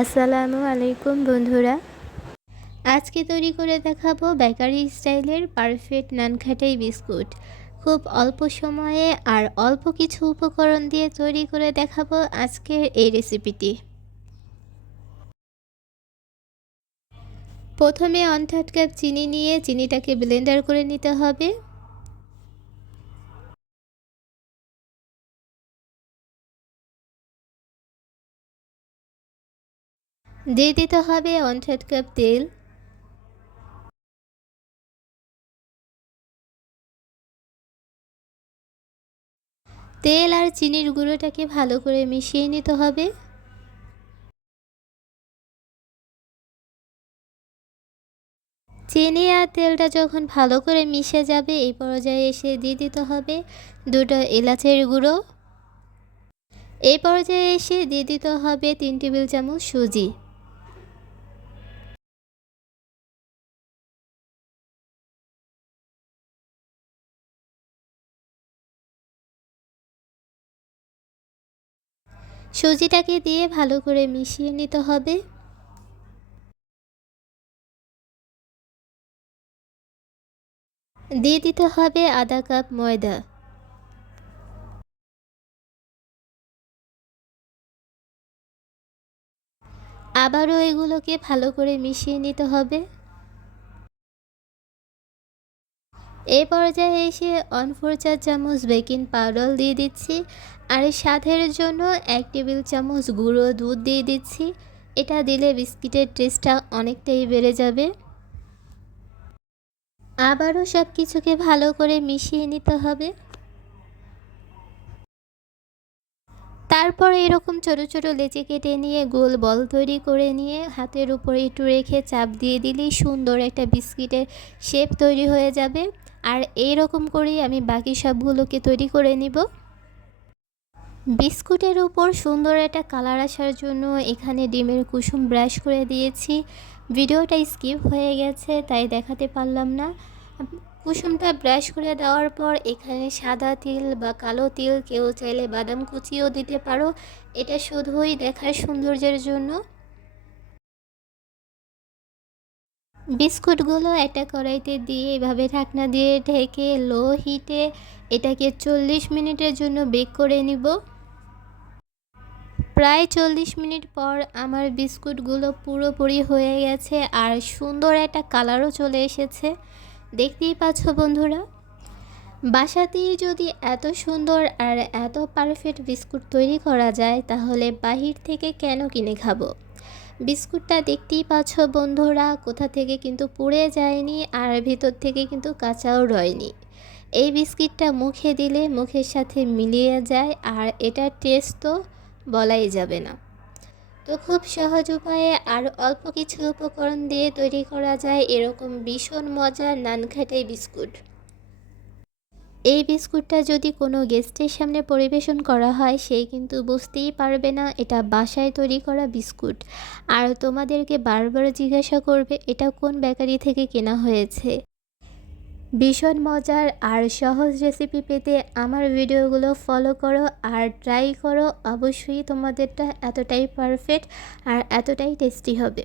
আসসালামু আলাইকুম বন্ধুরা। আজকে তৈরি করে দেখাবো বেকারি স্টাইলের পারফেক্ট নানখাটাই বিস্কুট। খুব অল্প সময়ে আর অল্প কিছু উপকরণ দিয়ে তৈরি করে দেখাবো আজকের এই রেসিপিটি। প্রথমে 1/3 কাপ চিনি নিয়ে চিনিটাকে ব্লেন্ডার করে নিতে হবে। দিয়ে দিতে হবে 1/3 কাপ তেল। তেল আর চিনির গুঁড়োটাকে ভালো করে মিশিয়ে নিতে হবে। চিনি আর তেলটা যখন ভালো করে মিশে যাবে এই পর্যায়ে এসে দিয়ে দিতে হবে 2টা এলাচের গুঁড়ো। এই পর্যায়ে এসে দিয়ে দিতে হবে 3 টেবিল চামচ সুজি। সুজিটাকে দিয়ে ভালো করে মিশিয়ে নিতে হবে। দিয়ে দিতে হবে আধা কাপ ময়দা। আবারও এগুলোকে ভালো করে মিশিয়ে নিতে হবে। এই পর্যায়ে এসে 1/4 চা চামচ বেকিং পাউডার দিয়ে দিচ্ছি আর স্বাদের জন্য 1 টেবিল চামচ গুঁড়ো দুধ দিয়ে দিচ্ছি। এটা দিলে বিস্কিটের টেস্টটা অনেকটাই বেড়ে যাবে। আবারও সব কিছুকে ভালো করে মিশিয়ে নিতে হবে। তারপর এরকম ছোট ছোট লেচি কেটে নিয়ে গোল বল তৈরি করে নিয়ে হাতের উপরে একটু রেখে চাপ দিয়ে দিলেই সুন্দর একটা বিস্কিটের শেপ তৈরি হয়ে যাবে। আর এইরকম করেই আমি বাকি সবগুলোকে তৈরি করে নিব। বিস্কুটের উপর সুন্দর একটা কালার আসার জন্য এখানে ডিমের কুসুম ব্রাশ করে দিয়েছি। ভিডিওটা স্কিপ হয়ে গেছে তাই দেখাতে পারলাম না। কুসুমটা ব্রাশ করে দেওয়ার পর এখানে সাদা তিল বা কালো তিল, কেউ চাইলে বাদাম কুচিও দিতে পারো। এটা শুধুই দেখার সৌন্দর্যের জন্য। বিস্কুটগুলো একটা কড়াইতে দিয়ে এভাবে ঢাকনা দিয়ে ঢেকে লো হিটে এটাকে 40 মিনিটের জন্য বেক করে নিব। প্রায় 40 মিনিট পর আমার বিস্কুটগুলো পুরোপুরি হয়ে গেছে আর সুন্দর একটা কালারও চলে এসেছে। দেখতেই পাচ্ছ বন্ধুরা, বাসাতেই যদি এত সুন্দর আর এত পারফেক্ট বিস্কুট তৈরি করা যায় তাহলে বাহির থেকে কেন কিনে খাবো। বিস্কুটটা দেখতেই পাচ্ছ বন্ধুরা, কোথা থেকে কিন্তু পুড়ে যায়নি আর ভিতর থেকে কিন্তু কাঁচাও রয়নি। এই বিস্কিটটা মুখে দিলে মুখের সাথে মিলিয়ে যায় আর এটার টেস্ট তো বলাই যাবে না। তো খুব সহজ উপায়ে আর অল্প কিছু উপকরণ দিয়ে তৈরি করা যায় এরকম ভীষণ মজার নানখাটাই বিস্কুট। এই বিস্কুটটা যদি কোনো গেস্টের সামনে পরিবেশন করা হয় সেই কিন্তু বুঝতেই পারবে না এটা বাসায় তৈরি করা বিস্কুট। আর তোমাদেরকে বারবার জিজ্ঞাসা করবে এটা কোন বেকারি থেকে কেনা হয়েছে। ভীষণ মজার আর সহজ রেসিপি পেতে আমার ভিডিওগুলো ফলো করো আর ট্রাই করো, অবশ্যই তোমাদেরটা এতটাই পারফেক্ট আর এতটাই টেস্টি হবে।